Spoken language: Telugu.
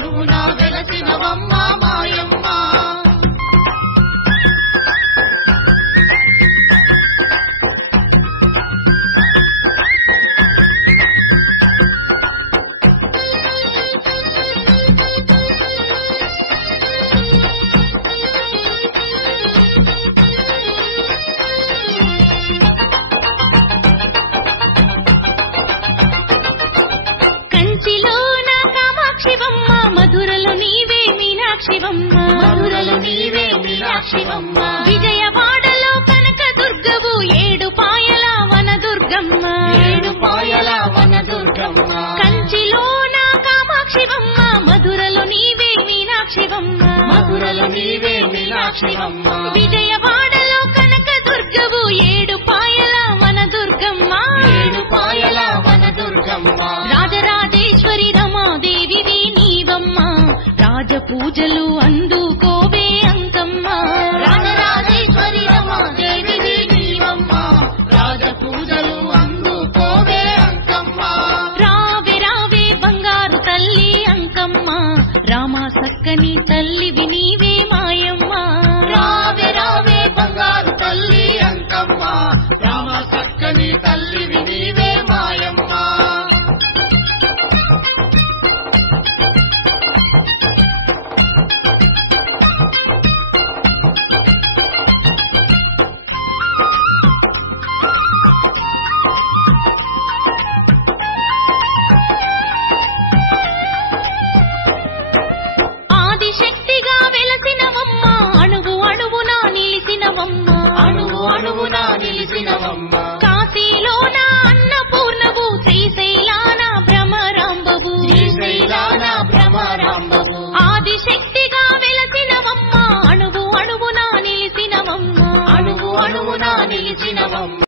కొలువున వెలసినవమ్మ మాయమ్మ. మధురలో నీవే మీనాక్షివమ్మ విజయవాడలో కనక దుర్గవు ఏడుపాయల వనదుర్గమ్మ కంచిలోన కామాక్షివమ్మ మధురలో నీవే మీనాక్షివమ్మ విజయవాడలో కనక దుర్గవు ఏడుపాయల వనదుర్గమ్మ రాజరాజేశ్వరి రమాదేవివి నీవమ్మ రాజపూజలు అందుకోవే అంకమ్మ. రాజరాజేశ్వరి రమాదేవివి నీవమ్మ రాజపూజలు అందుకోవే అంకమ్మ. రావే రావే బంగారు తల్లి అంకమ్మ రామ సక్కని తల్లి విని